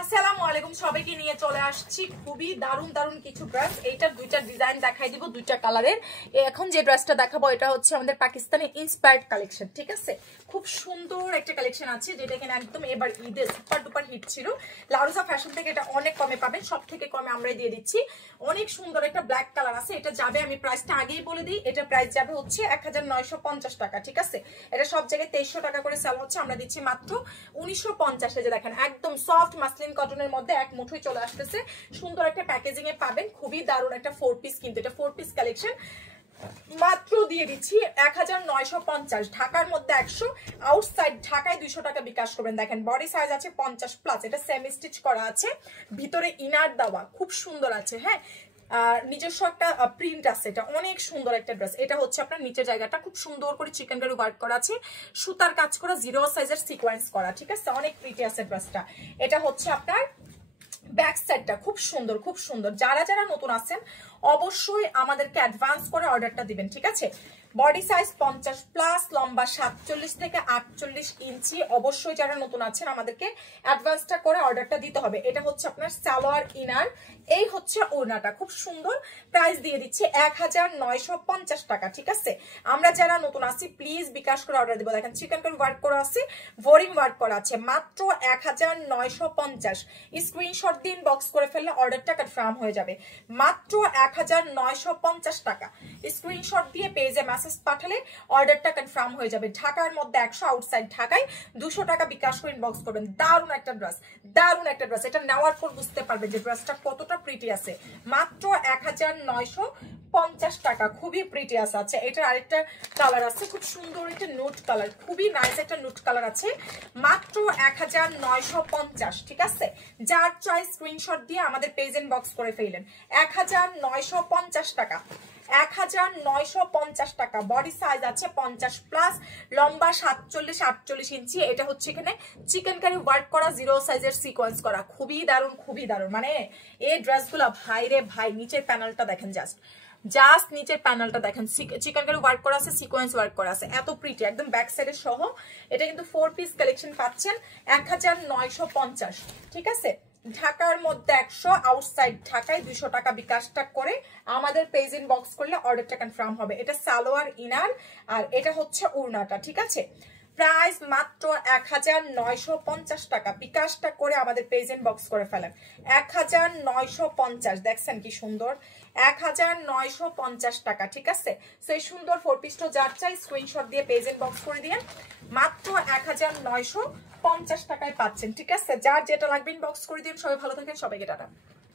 আসসালামু আলাইকুম, সবাইকে নিয়ে চলে আসছি খুবই দারুণ দারুণ কিছু ড্রেস। এইটার দুইটা ডিজাইন দেখাই দিব, দুইটা কালারের। এখন যে ড্রেসটা দেখাবো এটা হচ্ছে আমাদের পাকিস্তানি ইন্সপায়ার্ড কালেকশন, ঠিক আছে? খুব সুন্দর একটা কালেকশন আছে যেটা কিনা একদম এবার ঈদে সুপার ডুপার হিট ছিল। লারুসা ফ্যাশন থেকে এটা অনেক কমে পাবেন, সব থেকে কমে আমরাই দিয়ে দিচ্ছি। অনেক সুন্দর একটা ব্ল্যাক কালার আছে, এটা যাবে, আমি প্রাইসটা আগেই বলে দিই, এটা প্রাইস যাবে হচ্ছে 1950 টাকা, ঠিক আছে? এটা সব জায়গায় 2300 টাকা করে সেল হচ্ছে, আমরা দিচ্ছি মাত্র 1950। যে দেখেন একদম সফট মাসলিন কটনের মধ্যে এক মুঠোই চলে আসতেছে, সুন্দর একটা প্যাকেজিং এ পাবেন, খুবই দারুণ একটা 4 পিস, কিন্তু এটা 4 পিস কালেকশন। মাত্র দিয়ে দিচ্ছি 1950, ঢাকার মধ্যে 100, আউটসাইড ঢাকায় 200 টাকা বিকাশ করবেন। দেখেন বডি সাইজ আছে 50+, এটা সেমি স্টিচ করা আছে, ভিতরে ইনার দেওয়া, খুব সুন্দর আছে। হ্যাঁ, নিজস্ব একটা প্রিন্ট আছে, এটা অনেক সুন্দর একটা ড্রেস। এটা হচ্ছে আপনার নিচের জায়গাটা খুব সুন্দর করে চিকেন কারি ওয়ার্ক করা আছে, সুতার কাজ করা, 0 সাইজের সিকোয়েন্স করা, ঠিক আছে? অনেক প্রিটি আছে ড্রেসটা। এটা হচ্ছে আপনার ব্যাক সাইডটা খুব সুন্দর, খুব সুন্দর। যারা যারা নতুন আছেন অবশ্যই আমাদেরকে অ্যাডভান্স করে অর্ডারটা দিবেন, ঠিক আছে? বডি সাইজ 50+, লম্বা 47 থেকে 48 ইঞ্চি। অবশ্যই যারা নতুন আছেন আমাদেরকে অ্যাডভান্সটা করে অর্ডারটা দিতে হবে। এটা হচ্ছে আপনার সালোয়ার ইনার, এই হচ্ছে ওড়নাটা, খুব সুন্দর। প্রাইস দিয়ে দিচ্ছি 1950 টাকা, ঠিক আছে? আমরা যারা নতুন আছি প্লিজ বিকাশ করে অর্ডার দিব। দেখেন চিকেন কারি ওয়ার্ক করা আছে, ভরিং ওয়ার্ক করা আছে, মাত্র 1950। স্ক্রিনশট দিন, বক্স করে ফেললে অর্ডারটা কনফার্ম হয়ে যাবে। মাত্র 1950 টাকা স্ক্রিনশট দিয়ে পেজে মেসেজ পাঠালে অর্ডারটা কনফার্ম হয়ে যাবে। ঢাকার মধ্যে 100, আউটসাইড ঢাকায় 200 টাকা বিকাশ করে ইনবক্স করবেন। দারুণ একটা ড্রেস, দারুণ একটা ড্রেস। এটা নেওয়ার পর বুঝতে পারবেন যে ড্রেসটা কতটা প্রিটি আছে। মাত্র 1950 টাকা, খুবই প্রিটি আছে। আচ্ছা, এটার আরেকটা কালার আছে, খুব সুন্দর একটা নোট কালার, খুবই নাইস একটা নোট কালার আছে, মাত্র 1950, ঠিক আছে? যার চাই স্ক্রিনশট দিয়ে আমাদের পেজ ইনবক্স করে ফেলেন। 1950 টাকা, 1950 টাকা। বডি সাইজ আছে 50+, লম্বা 47-48 ইঞ্চি। এটা হচ্ছে এখানে চিকেন কারি ওয়ার্ক করা, 0 সাইজের সিকোয়েন্স করা, খুবই দারুণ, খুবই দারুণ। মানে এই ড্রেসগুলো ভাই রে ভাই, নিচের প্যানেলটা দেখেন, জাস্ট নিচের প্যানেলটা দেখেন, চিকেন কারি ওয়ার্ক করা আছে, সিকোয়েন্স ওয়ার্ক করা আছে, এত প্রিটি, একদম ব্যাক সাইডের সহ। এটা কিন্তু 4 পিস কালেকশন পাচ্ছেন 1950, ঠিক আছে? ঢাকার মধ্যে 100, আউটসাইড ঢাকায় 200 টাকা বিকাশটা করে আমাদের পেজ ইনবক্স করলে অর্ডারটা কনফার্ম হবে। এটা সালোয়ার ইনার আর এটা হচ্ছে ওড়নাটা, ঠিক আছে? প্রাইস মাত্র 1950 টাকা। বিকাশটা করে আমাদের পেজ ইনবক্স করে ফেলেন। 1950, দেখছেন কি সুন্দর, 1950 টাকা, ঠিক আছে? সো এই সুন্দর 4 পিসটা যার চাই স্ক্রিনশট দিয়ে পেজ ইনবক্স করে দিন। মাত্র 1950 টাকায় পাচ্ছেন, ঠিক আছে? যার যেটা লাগবে ইনবক্স করে দিন। সবাই ভালো থাকেন, সবাইকে টাটা।